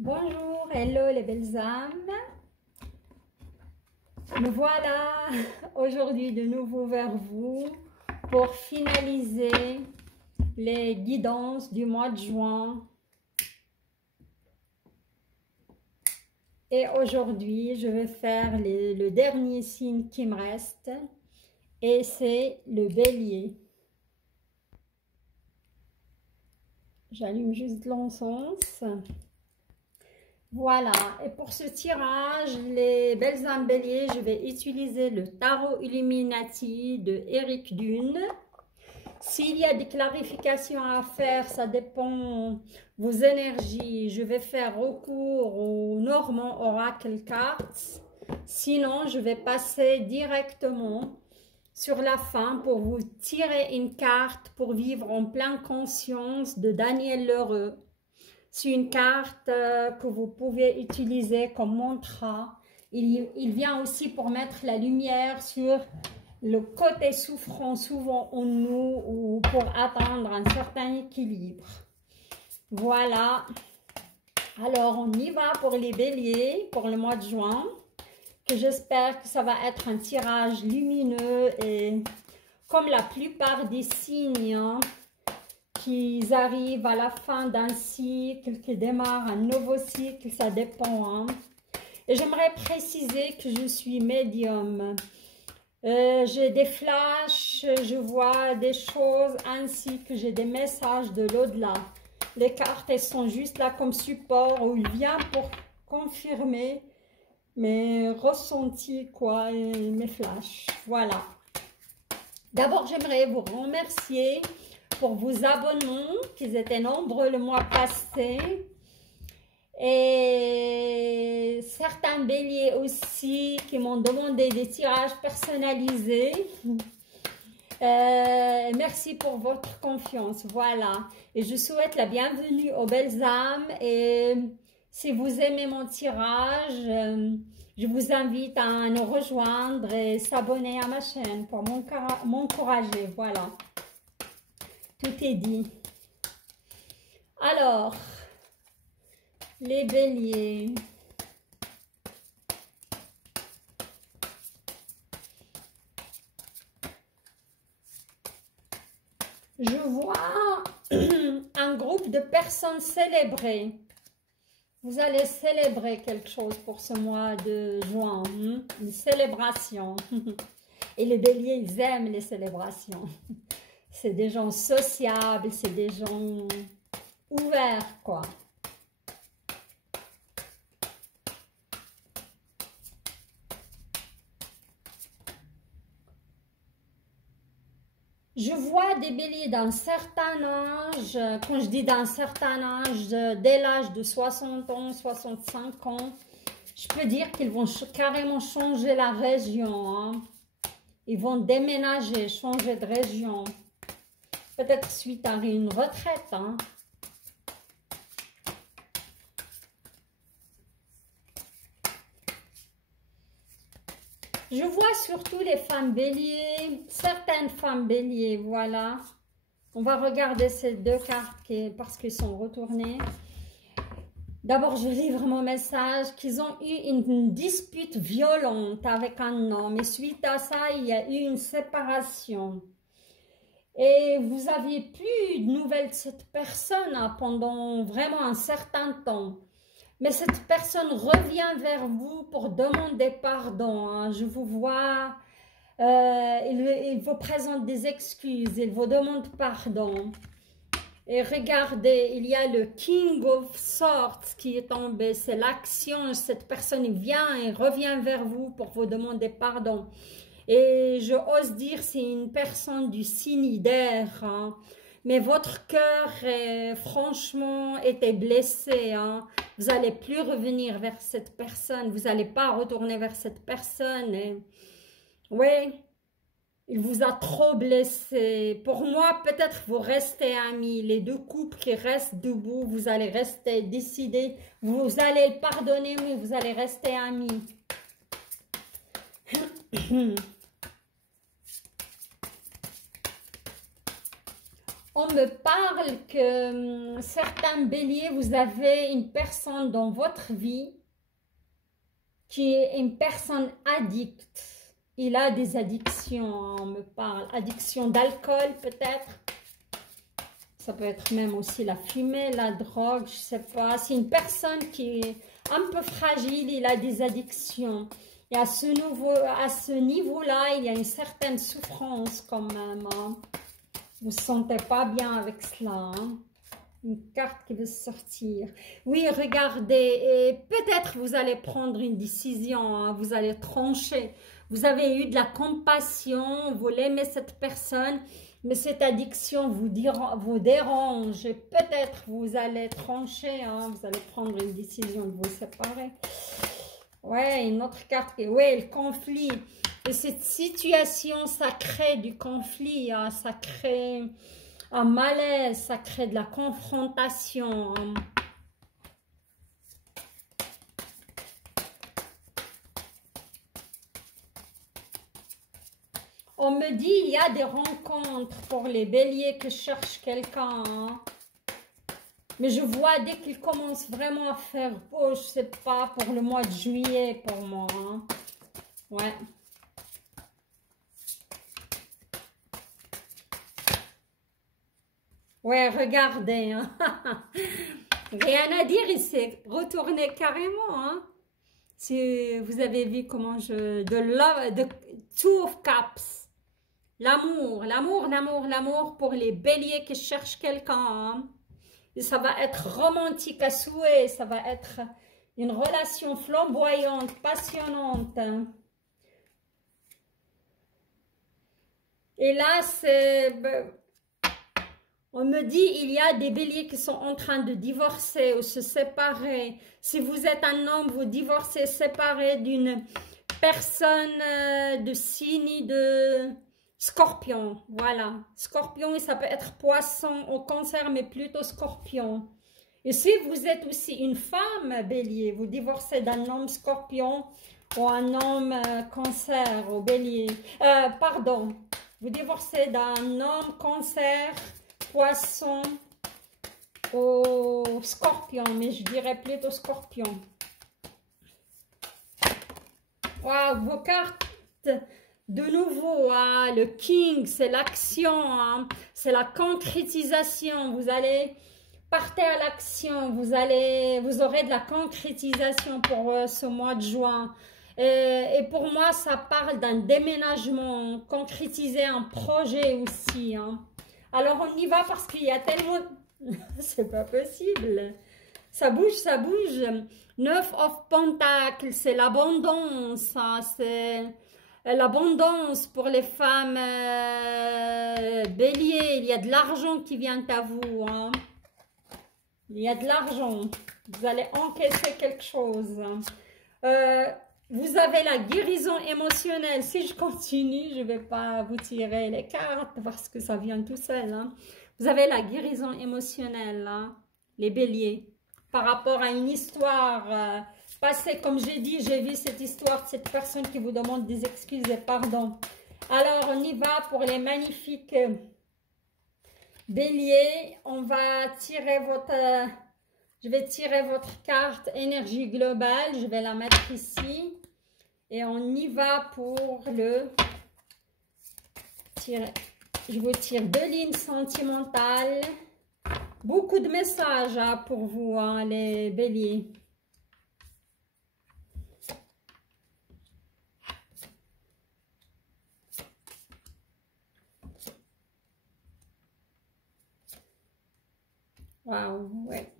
Bonjour, hello les belles âmes. Me voilà aujourd'hui de nouveau vers vous pour finaliser les guidances du mois de juin. Et aujourd'hui, je vais faire le dernier signe qui me reste et c'est le bélier. J'allume juste l'encens. Voilà, et pour ce tirage, les belles âmes béliers, je vais utiliser le tarot Illuminati de Eric Dune. S'il y a des clarifications à faire, ça dépend vos énergies. Je vais faire recours au Normand Oracle Cards. Sinon, je vais passer directement sur la fin pour vous tirer une carte pour vivre en pleine conscience de Daniel Leroux. C'est une carte que vous pouvez utiliser comme mantra. Il vient aussi pour mettre la lumière sur le côté souffrant souvent en nous ou pour atteindre un certain équilibre. Voilà. Alors, on y va pour les béliers pour le mois de juin. Que j'espère que ça va être un tirage lumineux et comme la plupart des signes, hein, qu'ils arrivent à la fin d'un cycle, qu'ils démarrent un nouveau cycle, ça dépend. Hein. Et j'aimerais préciser que je suis médium. J'ai des flashs, je vois des choses ainsi que j'ai des messages de l'au-delà. Les cartes, elles sont juste là comme support où il vient pour confirmer mes ressentis, quoi, et mes flashs. Voilà. D'abord, j'aimerais vous remercier pour vos abonnements, qui étaient nombreux le mois passé. Et certains béliers aussi qui m'ont demandé des tirages personnalisés. Merci pour votre confiance. Voilà. Et je souhaite la bienvenue aux belles âmes. Et si vous aimez mon tirage, je vous invite à nous rejoindre et s'abonner à ma chaîne pour m'encourager. Voilà. Tout est dit. Alors, les béliers. Je vois un groupe de personnes célébrées. Vous allez célébrer quelque chose pour ce mois de juin. Une célébration. Et les béliers, ils aiment les célébrations. C'est des gens sociables, c'est des gens ouverts, quoi. Je vois des béliers d'un certain âge, quand je dis d'un certain âge, dès l'âge de 60 ans, 65 ans, je peux dire qu'ils vont carrément changer la région. Hein. Ils vont déménager, changer de région. Peut-être suite à une retraite. Hein. Je vois surtout les femmes béliers, certaines femmes béliers, voilà. On va regarder ces deux cartes parce qu'elles sont retournées. D'abord, je livre mon message qu'ils ont eu une dispute violente avec un homme. Et suite à ça, il y a eu une séparation. Et vous n'aviez plus de nouvelles de cette personne hein, pendant vraiment un certain temps. Mais cette personne revient vers vous pour demander pardon. Hein. Je vous vois, il vous présente des excuses, il vous demande pardon. Et regardez, il y a le King of Swords qui est tombé. C'est l'action, cette personne vient et revient vers vous pour vous demander pardon. Et je ose dire, c'est une personne du signe d'air. Hein. Mais votre cœur, franchement, était blessé. Hein. Vous n'allez plus revenir vers cette personne. Vous n'allez pas retourner vers cette personne. Oui, il vous a trop blessé. Pour moi, peut-être vous restez amis. Les deux couples qui restent debout, vous allez rester décidés. Vous allez le pardonner, mais vous allez rester amis. On me parle que certains béliers, vous avez une personne dans votre vie qui est une personne addicte. Il a des addictions, on me parle. Addiction d'alcool peut-être. Ça peut être même aussi la fumée, la drogue, je ne sais pas. C'est une personne qui est un peu fragile, il a des addictions. Et à ce niveau-là, il y a une certaine souffrance quand même. Hein. Vous ne vous sentez pas bien avec cela. Hein. Une carte qui veut sortir. Oui, regardez, et peut-être vous allez prendre une décision, hein, vous allez trancher. Vous avez eu de la compassion, vous l'aimez cette personne, mais cette addiction vous dérange. Peut-être vous allez trancher, hein, vous allez prendre une décision de vous séparer. Ouais, une autre carte, ouais, le conflit. Et cette situation, ça crée du conflit, hein, ça crée un malaise, ça crée de la confrontation. Hein. On me dit, il y a des rencontres pour les béliers que cherchent quelqu'un. Hein. Mais je vois dès qu'ils commencent vraiment à faire beau, je sais pas, pour le mois de juillet pour moi. Hein. Ouais. Ouais, regardez. Hein. Rien à dire, il s'est retourné carrément. Hein. Si vous avez vu comment je... de Two of Cups. L'amour, l'amour, l'amour, l'amour pour les béliers qui cherchent quelqu'un. Hein. Et ça va être romantique à souhait. Ça va être une relation flamboyante, passionnante. Hein. Et là, c'est... On me dit, il y a des béliers qui sont en train de divorcer ou se séparer. Si vous êtes un homme, vous divorcez, séparé d'une personne de signe de Scorpion. Voilà, Scorpion, et ça peut être poisson au cancer, mais plutôt Scorpion. Et si vous êtes aussi une femme bélier, vous divorcez d'un homme Scorpion ou un homme cancer au bélier. Pardon, vous divorcez d'un homme cancer, poisson au scorpion, mais je dirais plutôt scorpion. Wow, vos cartes, de nouveau, hein, le king, c'est l'action, hein, c'est la concrétisation. Vous allez partir à l'action, vous aurez de la concrétisation pour ce mois de juin. Et pour moi, ça parle d'un déménagement, concrétiser un projet aussi, hein. Alors, on y va parce qu'il y a tellement... C'est pas possible. Ça bouge, ça bouge. 9 of Pentacles, c'est l'abondance. Hein, c'est l'abondance pour les femmes béliers. Il y a de l'argent qui vient à vous. Hein. Il y a de l'argent. Vous allez encaisser quelque chose. Vous avez la guérison émotionnelle. Si je continue, je ne vais pas vous tirer les cartes parce que ça vient tout seul. Hein. Vous avez la guérison émotionnelle, hein, les béliers, par rapport à une histoire passée. Comme j'ai dit, j'ai vu cette histoire de cette personne qui vous demande des excuses et pardon. Alors, on y va pour les magnifiques béliers. On va tirer votre... je vais tirer votre carte énergie globale. Je vais la mettre ici. Et on y va pour le tirer. Je vous tire 2 lignes sentimentales. Beaucoup de messages hein, pour vous, hein, les béliers. Waouh, ouais.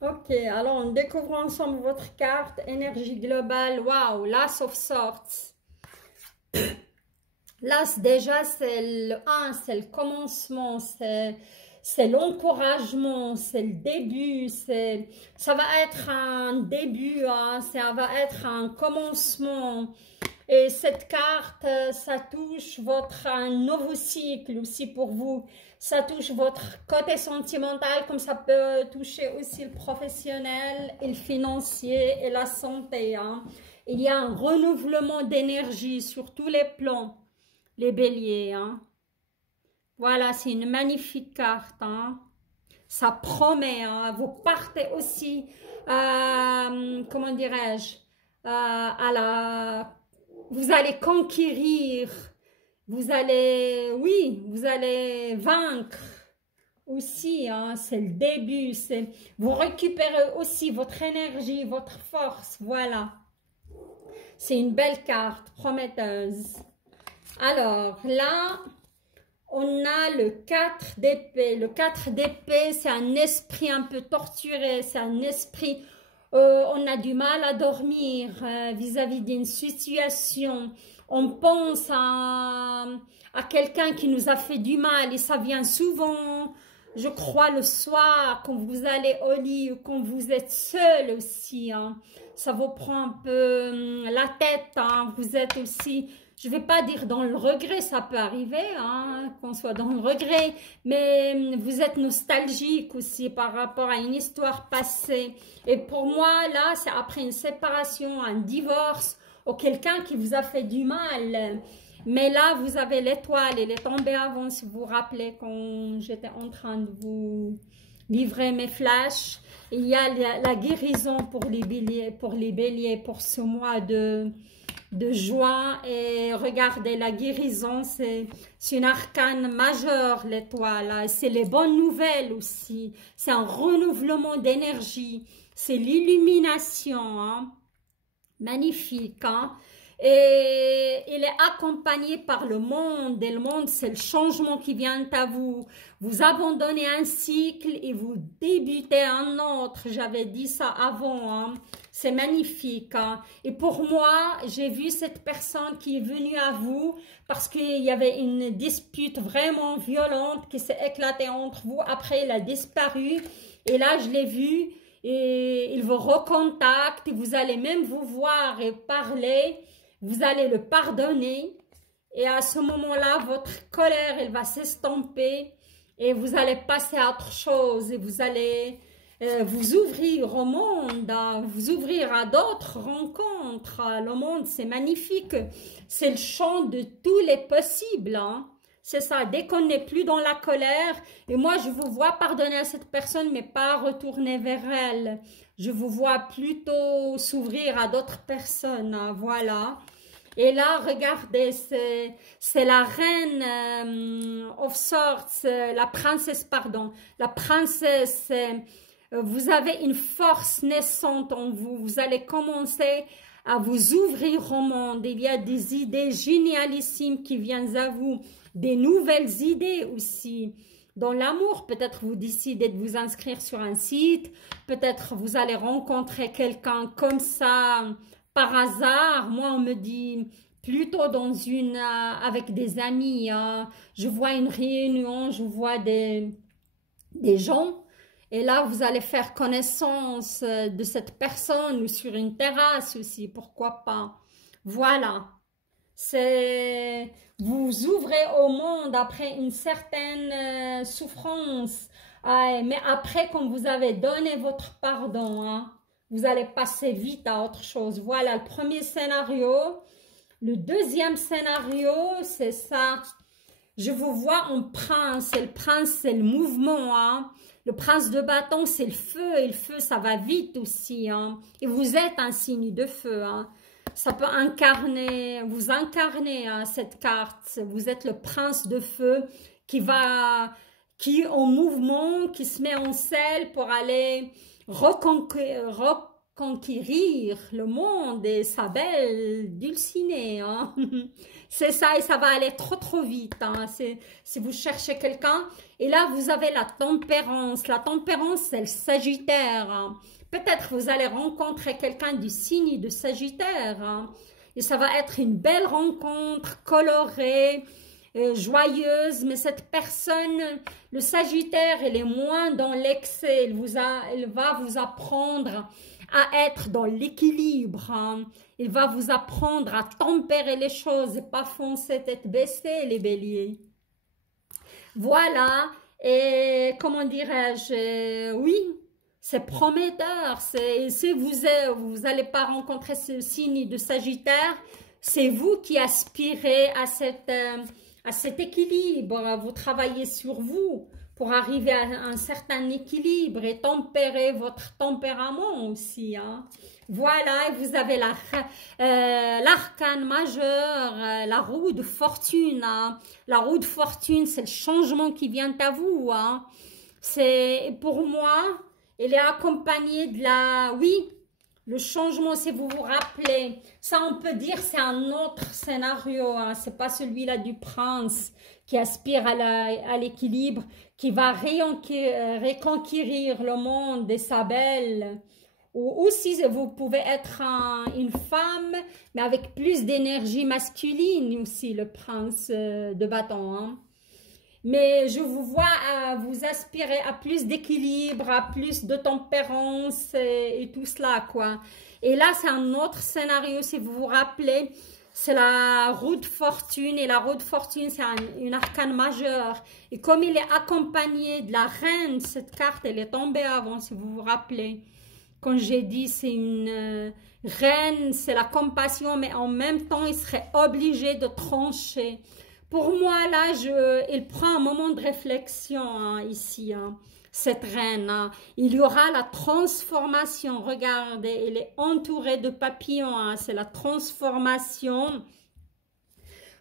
Ok, alors on découvre ensemble votre carte, énergie globale, waouh, l'As of Swords. L'As déjà c'est le 1, c'est le commencement, c'est c'est l'encouragement, c'est le début, ça va être un début, hein, ça va être un commencement. Et cette carte, ça touche votre un nouveau cycle aussi pour vous. Ça touche votre côté sentimental, comme ça peut toucher aussi le professionnel, et le financier et la santé. Hein. Il y a un renouvellement d'énergie sur tous les plans, les béliers. Hein. Voilà, c'est une magnifique carte. Hein. Ça promet. Hein. Vous partez aussi, comment dirais-je, à la... Vous allez conquérir, vous allez, oui, vous allez vaincre aussi, hein, c'est le début, vous récupérez aussi votre énergie, votre force, voilà. C'est une belle carte, prometteuse. Alors, là, on a le 4 d'épée. Le 4 d'épée, c'est un esprit un peu torturé, c'est un esprit... on a du mal à dormir vis-à-vis d'une situation. On pense à quelqu'un qui nous a fait du mal et ça vient souvent, je crois, le soir, quand vous allez au lit ou quand vous êtes seul aussi. Hein. Ça vous prend un peu la tête. Hein. Vous êtes aussi... Je ne vais pas dire dans le regret, ça peut arriver, hein, qu'on soit dans le regret, mais vous êtes nostalgique aussi par rapport à une histoire passée. Et pour moi, là, c'est après une séparation, un divorce, ou quelqu'un qui vous a fait du mal. Mais là, vous avez l'étoile, elle est tombée avant, si vous vous rappelez, quand j'étais en train de vous livrer mes flashs. Il y a la guérison pour les béliers, pour ce mois de juin. Et regardez, la guérison, c'est une arcane majeure, l'étoile. C'est les bonnes nouvelles aussi. C'est un renouvellement d'énergie. C'est l'illumination. Hein. Magnifique. Hein. Et il est accompagné par le monde. Et le monde, c'est le changement qui vient à vous. Vous abandonnez un cycle et vous débutez un autre. J'avais dit ça avant. Hein. C'est magnifique. Hein. Et pour moi, j'ai vu cette personne qui est venue à vous parce qu'il y avait une dispute vraiment violente qui s'est éclatée entre vous. Après, il a disparu. Et là, je l'ai vu. Et il vous recontacte. Et vous allez même vous voir et parler. Vous allez le pardonner. Et à ce moment-là, votre colère, elle va s'estomper. Et vous allez passer à autre chose. Et vous allez... vous ouvrir au monde, vous ouvrir à d'autres rencontres. Le monde, c'est magnifique. C'est le champ de tous les possibles. Hein. C'est ça, dès qu'on n'est plus dans la colère. Et moi, je vous vois pardonner à cette personne, mais pas retourner vers elle. Je vous vois plutôt s'ouvrir à d'autres personnes. Hein, voilà. Et là, regardez, c'est la reine of sorts, la princesse, pardon. La princesse... vous avez une force naissante en vous. Vous allez commencer à vous ouvrir au monde. Il y a des idées génialissimes qui viennent à vous. Des nouvelles idées aussi. Dans l'amour, peut-être vous décidez de vous inscrire sur un site. Peut-être vous allez rencontrer quelqu'un comme ça par hasard. Moi, on me dit plutôt dans une... avec des amis. Je vois une réunion, je vois des gens. Et là, vous allez faire connaissance de cette personne ou sur une terrasse aussi, pourquoi pas. Voilà. Vous ouvrez au monde après une certaine souffrance. Mais après, quand vous avez donné votre pardon, hein, vous allez passer vite à autre chose. Voilà le premier scénario. Le deuxième scénario, c'est ça. Je vous vois en prince. Et le prince, c'est le mouvement, hein. Le prince de bâton, c'est le feu. Et le feu, ça va vite aussi. Hein. Et vous êtes un signe de feu. Hein. Ça peut incarner, vous incarnez hein, cette carte. Vous êtes le prince de feu qui est en mouvement, qui se met en selle pour aller reconquérir le monde et sa belle Dulcinée. Hein. C'est ça et ça va aller trop vite. Hein. Si vous cherchez quelqu'un. Et là, vous avez la tempérance. La tempérance, c'est le Sagittaire. Hein. Peut-être vous allez rencontrer quelqu'un du signe de Sagittaire. Hein. Et ça va être une belle rencontre colorée. joyeuse, mais cette personne, le Sagittaire, elle est moins dans l'excès, elle va vous apprendre à être dans l'équilibre, hein. Il va vous apprendre à tempérer les choses et pas foncer tête baissée, les béliers. Voilà, et comment dirais-je, oui, c'est prometteur. Si vous n'allez pas rencontrer ce signe de Sagittaire, c'est vous qui aspirez à cet équilibre. Vous travaillez sur vous pour arriver à un certain équilibre et tempérer votre tempérament aussi, hein. Voilà, et vous avez l'arcane majeur, la roue de fortune, hein. La roue de fortune, c'est le changement qui vient à vous, hein. C'est, pour moi, elle est accompagnée de oui, le changement, si vous vous rappelez. Ça, on peut dire, c'est un autre scénario, hein. C'est pas celui-là du prince qui aspire à l'équilibre, qui va reconquérir le monde et sa belle. Ou aussi, vous pouvez être une femme, mais avec plus d'énergie masculine aussi, le prince de bâton, hein. Mais je vous vois vous aspirer à plus d'équilibre, à plus de tempérance et tout cela, quoi. Et là, c'est un autre scénario, si vous vous rappelez, c'est la roue de fortune. Et la roue de fortune, c'est une arcane majeure. Et comme il est accompagné de la reine, cette carte, elle est tombée avant, si vous vous rappelez. Quand j'ai dit c'est une reine, c'est la compassion, mais en même temps, il serait obligé de trancher. Pour moi, là, il prend un moment de réflexion, hein, ici, hein, cette reine, hein. Il y aura la transformation. Regardez, elle est entourée de papillons, hein, c'est la transformation.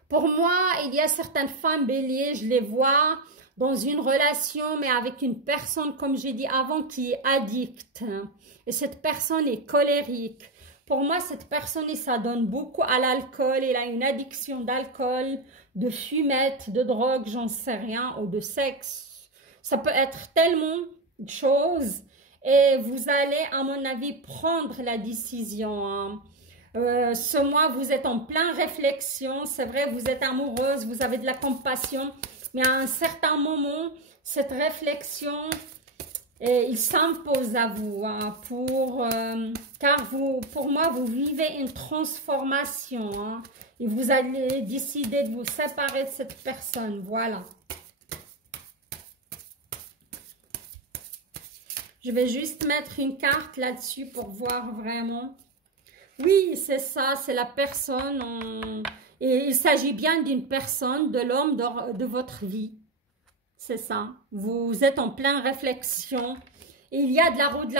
Pour moi, il y a certaines femmes béliers, je les vois dans une relation, mais avec une personne, comme j'ai dit avant, qui est addicte. Et cette personne est colérique. Pour moi, cette personne, il s'adonne beaucoup à l'alcool. Il a une addiction d'alcool, de fumette, de drogue, j'en sais rien, ou de sexe. Ça peut être tellement de choses. Et vous allez, à mon avis, prendre la décision, hein. Ce mois, vous êtes en pleine réflexion. C'est vrai, vous êtes amoureuse, vous avez de la compassion. Mais à un certain moment, cette réflexion, il s'impose à vous, hein, car pour moi, vous vivez une transformation, hein, et vous allez décider de vous séparer de cette personne. Voilà. Je vais juste mettre une carte là-dessus pour voir vraiment. Oui, c'est ça, c'est la personne. Et il s'agit bien d'une personne, de l'homme de votre vie. C'est ça. Vous êtes en pleine réflexion. Et il y a de la roue de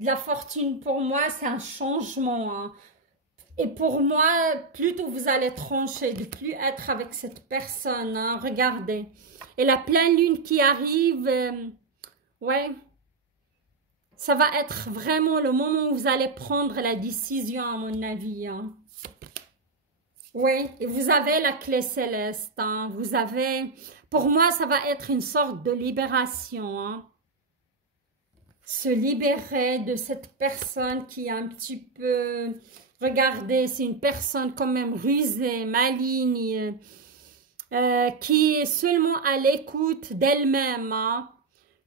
la fortune. Pour moi, c'est un changement, hein. Et pour moi, plutôt vous allez trancher, de ne plus être avec cette personne, hein. Regardez. Et la pleine lune qui arrive, ouais. Ça va être vraiment le moment où vous allez prendre la décision, à mon avis, hein. Oui, et vous avez la clé céleste, hein. Vous avez... Pour moi, ça va être une sorte de libération, hein. Se libérer de cette personne qui est un petit peu... Regardez, c'est une personne quand même rusée, maligne, qui est seulement à l'écoute d'elle-même, hein.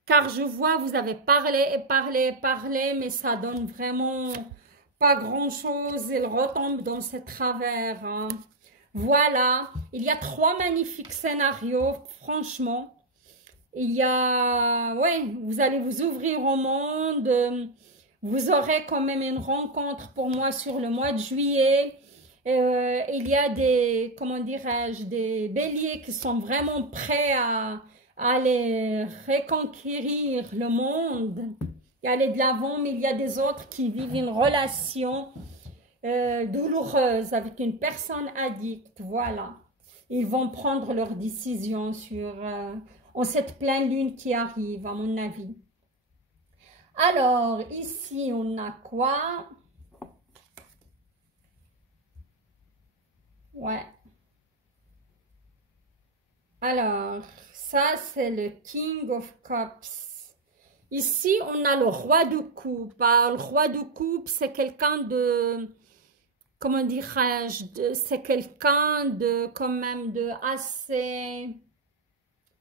Car je vois, vous avez parlé et parlé et parlé, mais ça donne vraiment pas grand-chose. Elle retombe dans ses travers, hein. Voilà, il y a 3 magnifiques scénarios, franchement. Il y a, ouais, vous allez vous ouvrir au monde. Vous aurez quand même une rencontre pour moi sur le mois de juillet. Il y a des, comment dirais-je, des béliers qui sont vraiment prêts à aller reconquérir le monde et aller de l'avant, mais il y a des autres qui vivent une relation douloureuse avec une personne addicte. Voilà, ils vont prendre leur décision en cette pleine lune qui arrive, à mon avis. Alors, ici, on a quoi? Ouais. Alors, ça, c'est le King of Cups. Ici, on a le roi de coupe. Alors, le roi de coupe, c'est quelqu'un de comment dirais-je, c'est quelqu'un de quand même de assez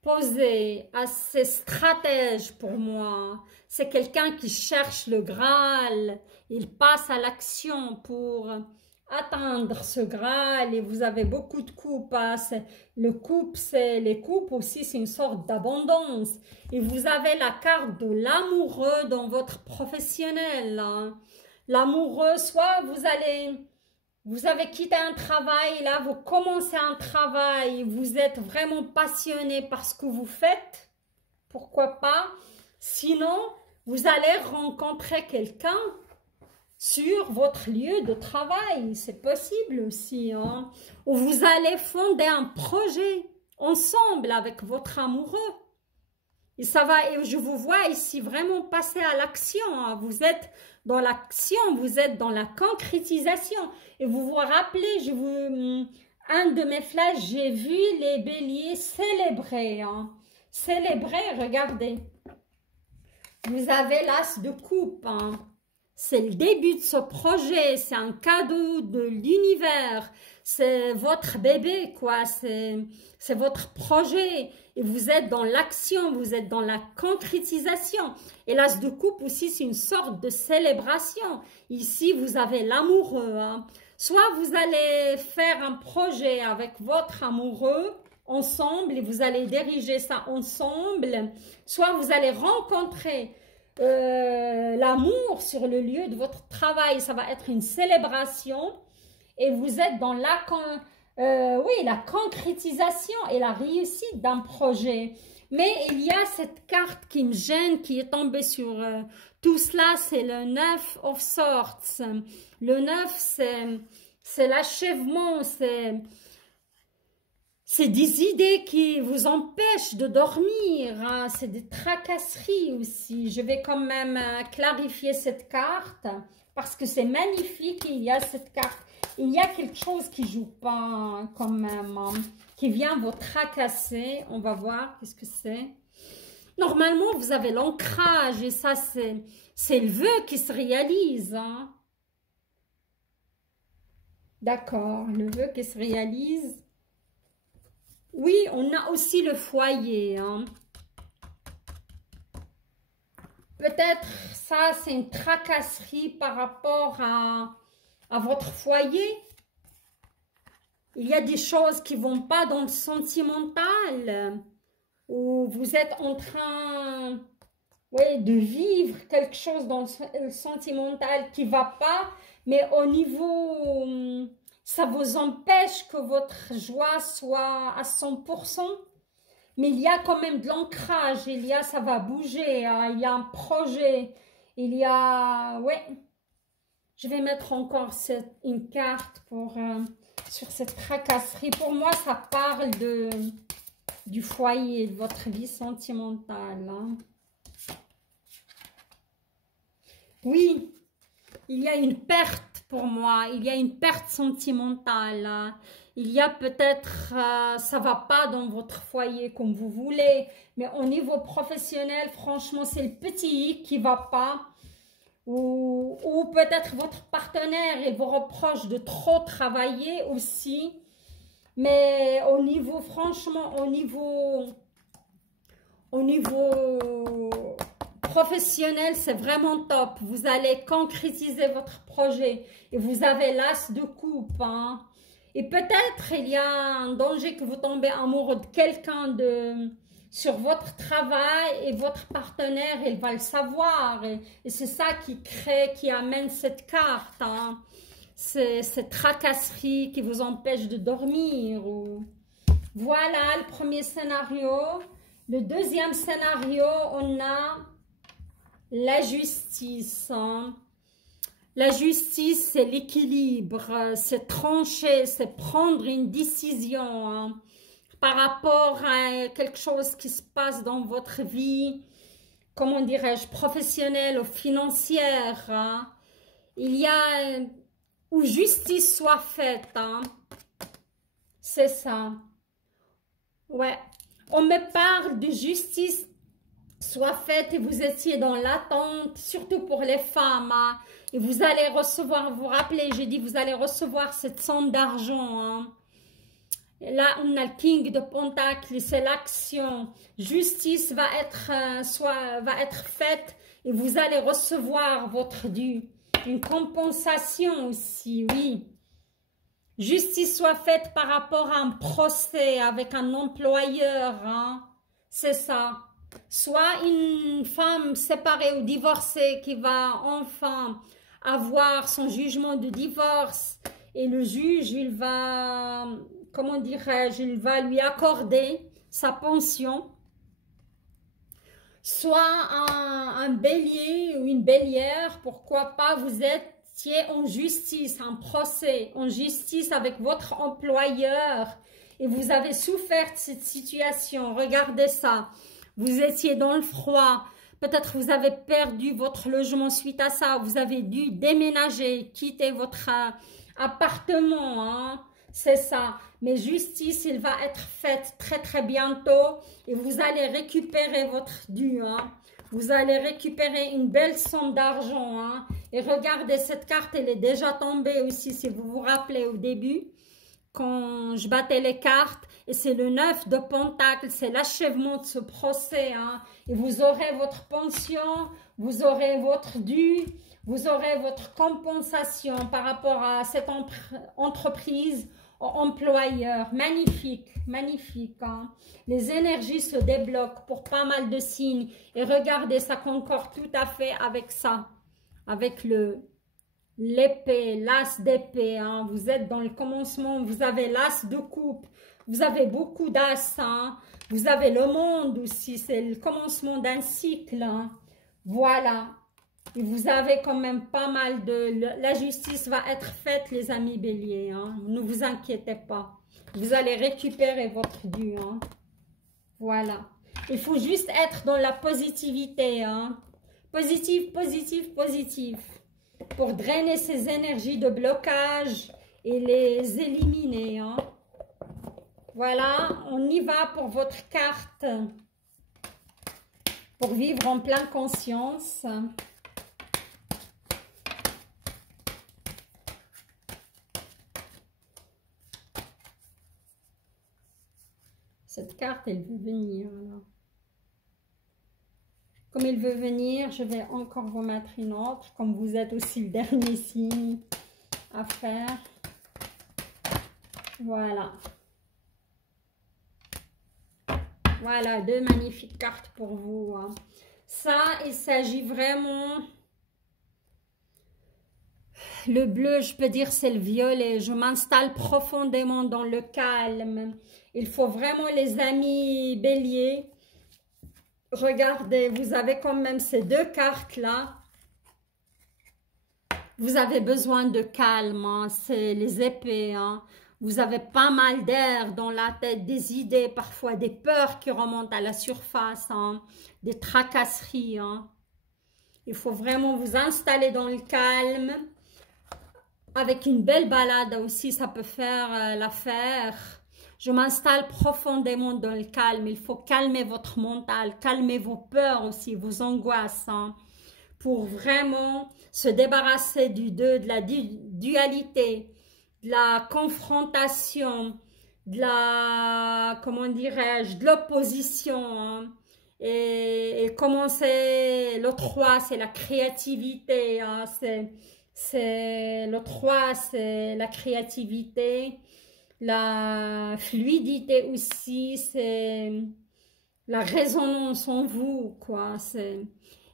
posé, assez stratège pour moi. C'est quelqu'un qui cherche le Graal. Il passe à l'action pour atteindre ce Graal et vous avez beaucoup de coupes. Hein. Les coupes aussi, c'est une sorte d'abondance. Et vous avez la carte de l'amoureux dans votre professionnel. Hein. L'amoureux, soit vous avez quitté un travail, là vous commencez un travail, vous êtes vraiment passionné par ce que vous faites, pourquoi pas. Sinon, vous allez rencontrer quelqu'un sur votre lieu de travail, c'est possible aussi. Hein? Ou vous allez fonder un projet ensemble avec votre amoureux. Et ça va, et je vous vois ici vraiment passer à l'action. Hein. Vous êtes dans l'action, vous êtes dans la concrétisation. Et vous vous rappelez, un de mes flashs, j'ai vu les béliers célébrer. Hein. Célébrer, regardez. Vous avez l'as de coupe. Hein. C'est le début de ce projet, c'est un cadeau de l'univers. C'est votre bébé, quoi. C'est votre projet. Et vous êtes dans l'action, vous êtes dans la concrétisation. Et l'as de coupe aussi, c'est une sorte de célébration. Ici, vous avez l'amoureux. Hein. Soit vous allez faire un projet avec votre amoureux ensemble et vous allez diriger ça ensemble. Soit vous allez rencontrer l'amour sur le lieu de votre travail. Ça va être une célébration. Et vous êtes dans la concrétisation et la réussite d'un projet. Mais il y a cette carte qui me gêne, qui est tombée sur tout cela, c'est le 9 of Swords. Le 9, c'est l'achèvement, c'est des idées qui vous empêchent de dormir, hein. C'est des tracasseries aussi. Je vais quand même clarifier cette carte parce que c'est magnifique, il y a cette carte. Il y a quelque chose qui ne joue pas quand même, hein, qui vient vous tracasser. On va voir qu'est-ce que c'est. Normalement, vous avez l'ancrage et ça, c'est le vœu qui se réalise. Hein. D'accord, le vœu qui se réalise. Oui, on a aussi le foyer. Hein. Peut-être ça, c'est une tracasserie par rapport à votre foyer. Il y a des choses qui ne vont pas dans le sentimental, où vous êtes en train de vivre quelque chose dans le sentimental qui ne va pas, mais au niveau, ça vous empêche que votre joie soit à 100%. Mais il y a quand même de l'ancrage, ça va bouger, hein, il y a un projet, il y a, je vais mettre encore une carte sur cette tracasserie. Pour moi, ça parle du foyer, de votre vie sentimentale. Hein. Oui, il y a une perte pour moi, il y a une perte sentimentale. Hein. Il y a peut-être, ça ne va pas dans votre foyer comme vous voulez, mais au niveau professionnel, franchement, c'est le petit hic qui ne va pas. Ou peut-être votre partenaire, il vous reproche de trop travailler aussi. Mais au niveau, franchement, au niveau professionnel, c'est vraiment top. Vous allez concrétiser votre projet. Et vous avez l'as de coupe. Hein. Et peut-être il y a un danger que vous tombez amoureux de quelqu'un sur votre travail et votre partenaire, il va le savoir. Et c'est ça qui amène cette carte. Hein. Cette tracasserie qui vous empêche de dormir. Voilà le premier scénario. Le deuxième scénario, on a la justice. Hein. La justice, c'est l'équilibre, c'est trancher, c'est prendre une décision. Hein. Par rapport à quelque chose qui se passe dans votre vie, comment dirais-je, professionnelle ou financière, hein. Il y a où justice soit faite, hein. C'est ça. Ouais, on me parle de justice soit faite et vous étiez dans l'attente, surtout pour les femmes. Hein, et vous allez recevoir, vous vous rappelez, j'ai dit vous allez recevoir cette somme d'argent. Hein. Et là, on a le King de Pentacle, c'est l'action. Justice va être faite et vous allez recevoir votre dû. Une compensation aussi, oui. Justice soit faite par rapport à un procès avec un employeur, hein. C'est ça. Soit une femme séparée ou divorcée qui va enfin avoir son jugement de divorce et le juge, il va, comment dirais-je, il va lui accorder sa pension. Soit un bélier ou une bélière, pourquoi pas, vous étiez en justice, un procès, en justice avec votre employeur et vous avez souffert de cette situation. Regardez ça. Vous étiez dans le froid, peut-être vous avez perdu votre logement suite à ça, vous avez dû déménager, quitter votre appartement, hein. C'est ça. Mais justice, il va être faite très très bientôt et vous allez récupérer votre dû, hein. Vous allez récupérer une belle somme d'argent, hein. Et regardez, cette carte, elle est déjà tombée aussi, si vous vous rappelez au début, quand je battais les cartes. Et c'est le 9 de Pentacle, c'est l'achèvement de ce procès. Hein. Et vous aurez votre pension, vous aurez votre dû, vous aurez votre compensation par rapport à cette entreprise, employeur. Magnifique, magnifique. Hein. Les énergies se débloquent pour pas mal de signes. Et regardez, ça concorde tout à fait avec ça, avec l'épée, l'as d'épée. Hein. Vous êtes dans le commencement, vous avez l'as de coupe. Vous avez beaucoup d'as, hein. Vous avez le monde aussi, c'est le commencement d'un cycle. Hein. Voilà. Et vous avez quand même pas mal de... La justice va être faite, les amis béliers. Hein. Ne vous inquiétez pas. Vous allez récupérer votre dû. Hein. Voilà. Il faut juste être dans la positivité. Hein. Positif, positif, positif. Pour drainer ces énergies de blocage et les éliminer. Hein. Voilà, on y va pour votre carte, pour vivre en pleine conscience. Cette carte, elle veut venir. Là. Comme elle veut venir, je vais encore vous mettre une autre, comme vous êtes aussi le dernier signe à faire. Voilà. Voilà, deux magnifiques cartes pour vous. Hein. Ça, il s'agit vraiment... Le bleu, je peux dire, c'est le violet. Je m'installe profondément dans le calme. Il faut vraiment, les amis béliers, regardez, vous avez quand même ces deux cartes-là. Vous avez besoin de calme, hein. C'est les épées, hein. Vous avez pas mal d'air dans la tête, des idées, parfois des peurs qui remontent à la surface, hein, des tracasseries. Hein. Il faut vraiment vous installer dans le calme. Avec une belle balade aussi, ça peut faire l'affaire. Je m'installe profondément dans le calme. Il faut calmer votre mental, calmer vos peurs aussi, vos angoisses. Hein, pour vraiment se débarrasser du deux, de la dualité, de la confrontation, de la, comment dirais-je, de l'opposition. Hein. Et commencer, le 3, c'est la créativité. Hein. Le 3, c'est la créativité. La fluidité aussi, c'est la résonance en vous, quoi.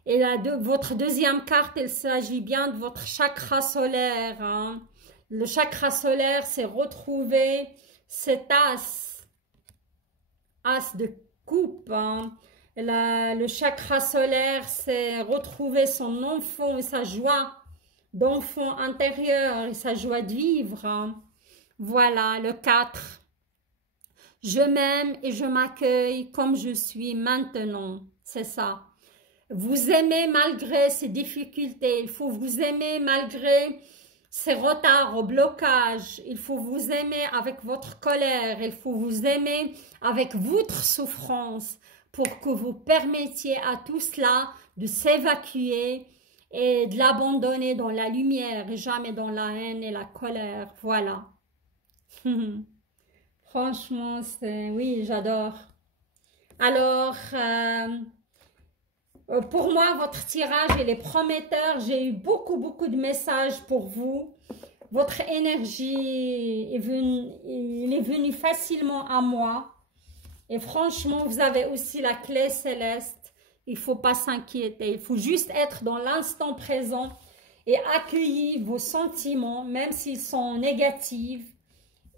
Et votre deuxième carte, il s'agit bien de votre chakra solaire. Hein. Le chakra solaire, c'est retrouver cet as de coupe. Hein. Le chakra solaire, c'est retrouver son enfant et sa joie d'enfant intérieur et sa joie de vivre. Hein. Voilà, le 4. Je m'aime et je m'accueille comme je suis maintenant. C'est ça. Vous aimez malgré ces difficultés. Il faut vous aimer malgré ces retards au blocage. Il faut vous aimer avec votre colère. Il faut vous aimer avec votre souffrance. pour que vous permettiez à tout cela de s'évacuer et de l'abandonner dans la lumière et jamais dans la haine et la colère. Voilà. Franchement, oui, j'adore. Alors, pour moi, votre tirage, il est prometteur. J'ai eu beaucoup de messages pour vous. Votre énergie il est venu facilement à moi. Et franchement, vous avez aussi la clé céleste. Il ne faut pas s'inquiéter. Il faut juste être dans l'instant présent et accueillir vos sentiments, même s'ils sont négatifs,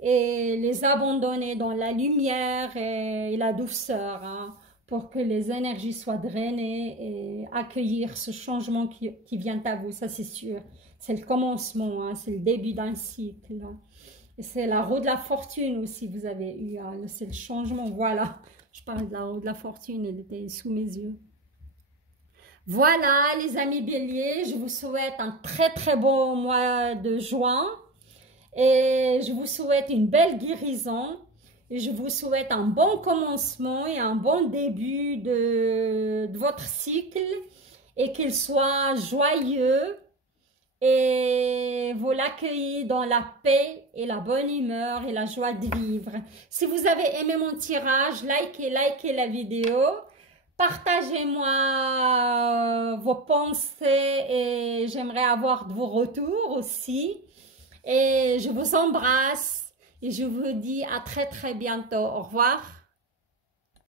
et les abandonner dans la lumière et la douceur, hein, pour que les énergies soient drainées et accueillir ce changement qui vient à vous, ça c'est sûr. C'est le commencement, hein, c'est le début d'un cycle. Hein. Et c'est la roue de la fortune aussi, vous avez eu, hein, c'est le changement, voilà. Je parle de la roue de la fortune, elle était sous mes yeux. Voilà les amis béliers, je vous souhaite un très beau mois de juin. Et je vous souhaite une belle guérison. Et je vous souhaite un bon commencement et un bon début de votre cycle. Et qu'il soit joyeux. Et vous l'accueillez dans la paix et la bonne humeur et la joie de vivre. Si vous avez aimé mon tirage, likez la vidéo. Partagez-moi vos pensées et j'aimerais avoir de vos retours aussi. Et je vous embrasse et je vous dis à très bientôt. Au revoir.